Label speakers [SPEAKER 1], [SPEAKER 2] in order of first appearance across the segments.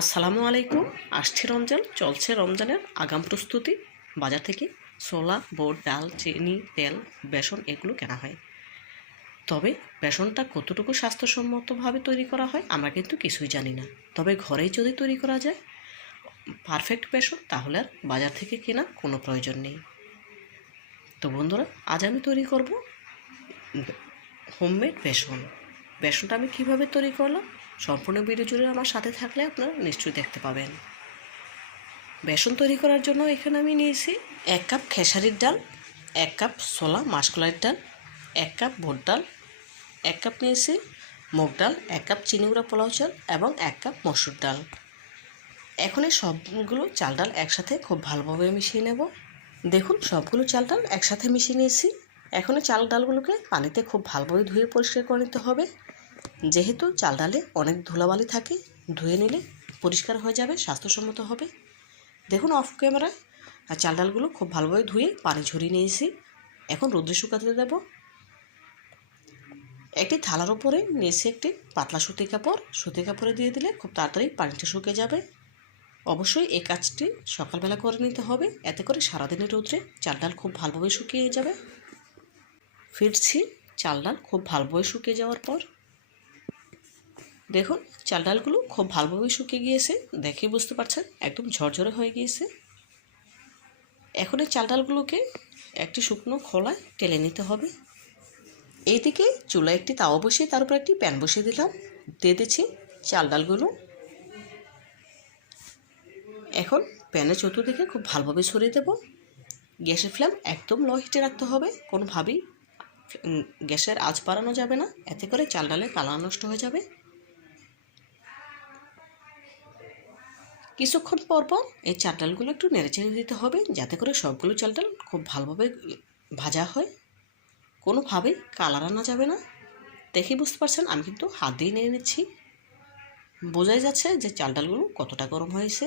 [SPEAKER 1] আসসালামু আলাইকুম। আসছে রমজান, চলছে রমজানের আগাম প্রস্তুতি। বাজার থেকে ছোলা, বোট, ডাল, চিনি, তেল, বেসন এগুলো কেনা হয়। তবে বেসনটা কতটুকু স্বাস্থ্যসম্মতভাবে তৈরি করা হয়, আমরা কিন্তু কিছুই জানি না। তবে ঘরেই যদি তৈরি করা যায় পারফেক্ট বেসন, তাহলে আর বাজার থেকে কেনা কোনো প্রয়োজন নেই। তো বন্ধুরা, আজ আমি তৈরি করব হোমমেড বেসন। বেসনটা আমি কীভাবে তৈরি করলাম সম্পূর্ণ ভিডিও জুড়ে আমার সাথে থাকলে আপনারা নিশ্চয়ই দেখতে পাবেন। বেসন তৈরি করার জন্য এখানে আমি নিয়েছি এক কাপ খেসারির ডাল, এক কাপ ছোলা মাসকলাইয়ের ডাল, এক কাপ ভোট ডাল, এক কাপ নিয়েছি মুগ ডাল, এক কাপ চিনিগুড়া পোলাও চাল এবং এক কাপ মসুর ডাল। এখন এই সবগুলো চাল ডাল একসাথে খুব ভালোভাবে মিশিয়ে নেব। দেখুন, সবগুলো চাল ডাল একসাথে মিশিয়ে নিয়েছি। এখন চাল ডালগুলোকে পানিতে খুব ভালোভাবে ধুয়ে পরিষ্কার করে নিতে হবে। যেহেতু চাল ডালে অনেক ধুলাবালি থাকে, ধুয়ে নিলে পরিষ্কার হয়ে যাবে, স্বাস্থ্যসম্মত হবে। দেখুন অফ ক্যামেরায় আর চাল ডালগুলো খুব ভালোভাবে ধুয়ে পানি ঝরিয়ে নিয়েছি। এখন রোদ্রে শুকাতে দেব। একটি থালার ওপরে নিয়েছি একটি পাতলা সুতি কাপড়। সুতি কাপড়ে দিয়ে দিলে খুব তাড়াতাড়ি পানিটা শুকিয়ে যাবে। অবশ্যই এই কাজটি সকালবেলা করে নিতে হবে। এতে করে সারাদিনের রোদ্রে চাল ডাল খুব ভালোভাবে শুকিয়ে যাবে। ফিরছি, চাল ডাল খুব ভালোভাবে শুকিয়ে যাওয়ার পর। দেখুন, চাল ডালগুলো খুব ভালোভাবে শুকিয়ে গিয়েছে। দেখে বুঝতে পারছেন, একদম ঝরঝরে হয়ে গিয়েছে। এখন এই চাল ডালগুলোকে একটি শুকনো খোলায় টেলে নিতে হবে। এইদিকে চুলায় একটি তাওয়া বসিয়ে তার উপর একটি প্যান বসিয়ে দিলাম। দিয়ে দিচ্ছি চাল ডালগুলো। এখন প্যানের চতুর্দিকে খুব ভালোভাবে ছড়িয়ে দেব। গ্যাসের ফ্লেম একদম লো হিটে রাখতে হবে। কোনোভাবেই গ্যাসের আঁচ বাড়ানো যাবে না। এতে করে চাল ডালের কালার নষ্ট হয়ে যাবে। কিছুক্ষণ পর পর এই চাল ডালগুলো একটু নেড়েচেড়ে দিতে হবে, যাতে করে সবগুলো চাল ডাল খুব ভালোভাবে ভাজা হয়। কোনোভাবেই কালার আনা যাবে না। দেখে বুঝতে পারছেন, আমি কিন্তু হাত দিয়ে নিয়ে নিচ্ছি। বোঝাই যাচ্ছে যে চাল ডালগুলো কতটা গরম হয়েছে।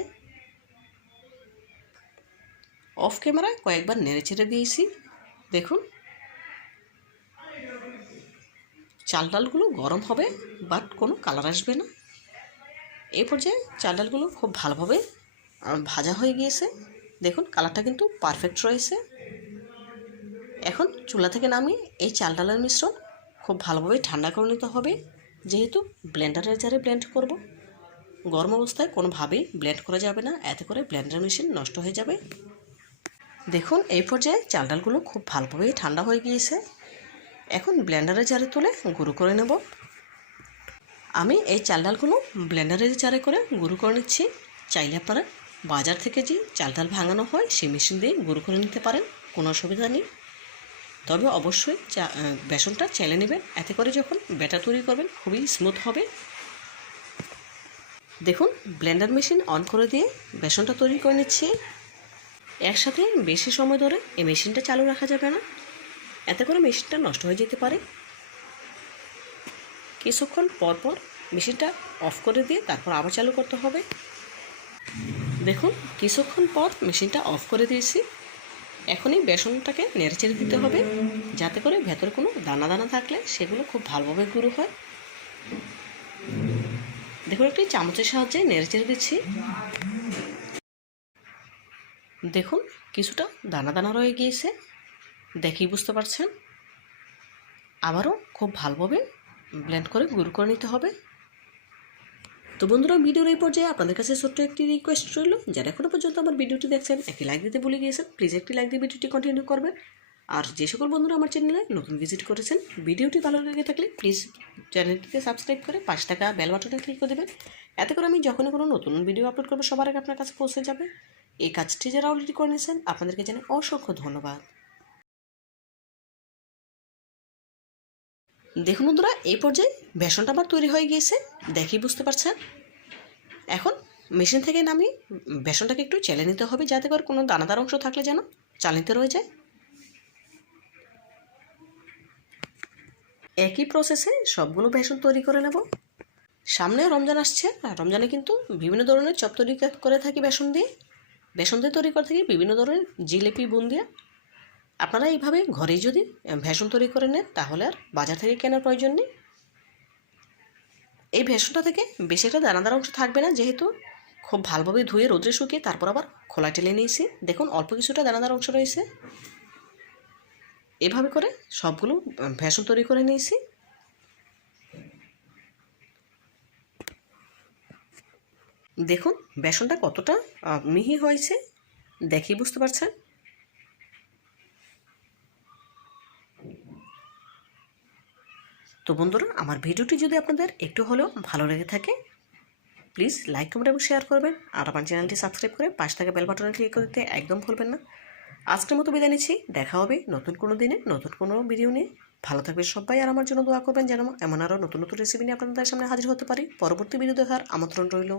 [SPEAKER 1] অফ ক্যামেরায় কয়েকবার নেড়ে চেড়ে দিয়েছি। দেখুন। চাল ডালগুলো গরম হবে, বাট কোনো কালার আসবে না। এই পর্যায়ে চাল ডালগুলো খুব ভালোভাবে ভাজা হয়ে গিয়েছে। দেখুন, কালারটা কিন্তু পারফেক্ট রয়েছে। এখন চুলা থেকে নামিয়ে এই চাল ডালের মিশ্রণ খুব ভালোভাবে ঠান্ডা করে নিতে হবে। যেহেতু ব্লেন্ডারের জারে ব্লেন্ড করব, গরম অবস্থায় কোনোভাবেই ব্লেন্ড করা যাবে না। এতে করে ব্লেন্ডার মেশিন নষ্ট হয়ে যাবে। দেখুন, এই পর্যায়ে চাল ডালগুলো খুব ভালোভাবেই ঠান্ডা হয়ে গিয়েছে। এখন ব্লেন্ডারের জারে তুলে গুঁড়ো করে নেব। আমি এই চাল ডালগুলো ব্লেন্ডারের জারে করে গুঁড়ো করে নিচ্ছি, চাইলে আপনারা বাজার থেকে যে চাল ডাল ভাঙানো হয় সেই মেশিন দিয়ে গুঁড়ো করে নিতে পারেন, কোনো অসুবিধা নেই। তবে অবশ্যই চা বেসনটা চেলে নেবেন, এতে করে যখন ব্যাটার তৈরি করবেন খুবই স্মুথ হবে। দেখুন, ব্লেন্ডার মেশিন অন করে দিয়ে বেসনটা তৈরি করে নিচ্ছি। একসাথে বেশি সময় ধরে এই মেশিনটা চালু রাখা যাবে না। এতে করে মেশিনটা নষ্ট হয়ে যেতে পারে। কিছুক্ষণ পর পর মেশিনটা অফ করে দিয়ে তারপর আবার চালু করতে হবে। দেখুন, কিছুক্ষণ পর মেশিনটা অফ করে দিয়েছি। এখনই বেসনটাকে নেড়েচেড়ে দিতে হবে, যাতে করে ভেতরে কোনো দানা দানা থাকলে সেগুলো খুব ভালোভাবে গুঁড়ো হয়। দেখুন, একটি চামচের সাহায্যে নেড়ে নেড়েচেড়ে দিচ্ছি। দেখুন, কিছুটা দানা দানা রয়ে গিয়েছে। দেখেই বুঝতে পারছেন। আবারও খুব ভালোভাবে ব্লেন্ড করে গুঁড়ো করে নিতে হবে। তো বন্ধুরা, ভিডিওর এই পর্যায়ে আপনাদের কাছে ছোট্ট একটি রিকোয়েস্ট রইল। যারা এখনও পর্যন্ত আমার ভিডিওটি দেখছেন, একটি লাইক দিতে ভুলে গিয়েছেন প্লিজ একটি লাইক দিয়ে ভিডিওটি কন্টিনিউ করবেন। আর যে সকল বন্ধুরা আমার চ্যানেলে নতুন ভিজিট করেছেন, ভিডিওটি ভালো লেগে থাকলে প্লিজ চ্যানেলটিকে সাবস্ক্রাইব করে পাঁচ টাকা বেল বাটনে ক্লিক করে দেবেন। এতে করে আমি যখনই কোনো নতুন ভিডিও আপলোড করব, সবার আগে আপনার কাছে পৌঁছে যাবে। এই কাজটি যারা অলরেডি করে নিয়েছেন আপনাদেরকে জানাই অসংখ্য ধন্যবাদ। দেখুন বন্ধুরা, এই পর্যায়ে বেসনটা আমার তৈরি হয়ে গিয়েছে, দেখেই বুঝতে পারছেন। এখন মেশিন থেকে নামিয়ে বেসনটাকে একটু চেলে নিতে হবে, যাতে করে কোনো দানাদার অংশ থাকলে যেন চালিতে রয়ে যায়। একই প্রসেসে সবগুলো বেসন তৈরি করে নেব। সামনে রমজান আসছে, আর রমজানে কিন্তু বিভিন্ন ধরনের চপ তৈরি করে থাকি বেসন দিয়ে। বেসন দিয়ে তৈরি করে থাকি বিভিন্ন ধরনের জিলেপি, বুন্দিয়া। আপনারা এইভাবে ঘরেই যদি ভেষণ তৈরি করে নেন, তাহলে আর বাজার থেকে কেনার প্রয়োজন নেই। এই ভেষণটা থেকে বেশি একটা দানাদার অংশ থাকবে না, যেহেতু খুব ভালোভাবে ধুয়ে রোদ্রে শুকিয়ে তারপর আবার খোলা টেলে নিয়েছি। দেখুন, অল্প কিছুটা দানাদার অংশ রয়েছে। এভাবে করে সবগুলো ভেষণ তৈরি করে নিয়েছি। দেখুন বেসনটা কতটা মিহি হয়েছে, দেখেই বুঝতে পারছেন। তো বন্ধুরা, আমার ভিডিওটি যদি আপনাদের একটু হলেও ভালো লেগে থাকে প্লিজ লাইক কমেন্ট এবং শেয়ার করবেন। আর আমার চ্যানেলটি সাবস্ক্রাইব করে পাশ থেকে বেল বাটনে ক্লিক করে দিতে একদম ভুলবেন না। আজকের মতো বিদায় নিচ্ছি, দেখা হবে নতুন কোনো দিনে, নতুন কোনো ভিডিও নিয়ে। ভালো থাকবে সবাই, আর আমার জন্য দোয়া করবেন যেন এমন আরও নতুন নতুন রেসিপি নিয়ে আপনাদের সামনে হাজির হতে পারি। পরবর্তী ভিডিও দেখার আমন্ত্রণ রইল।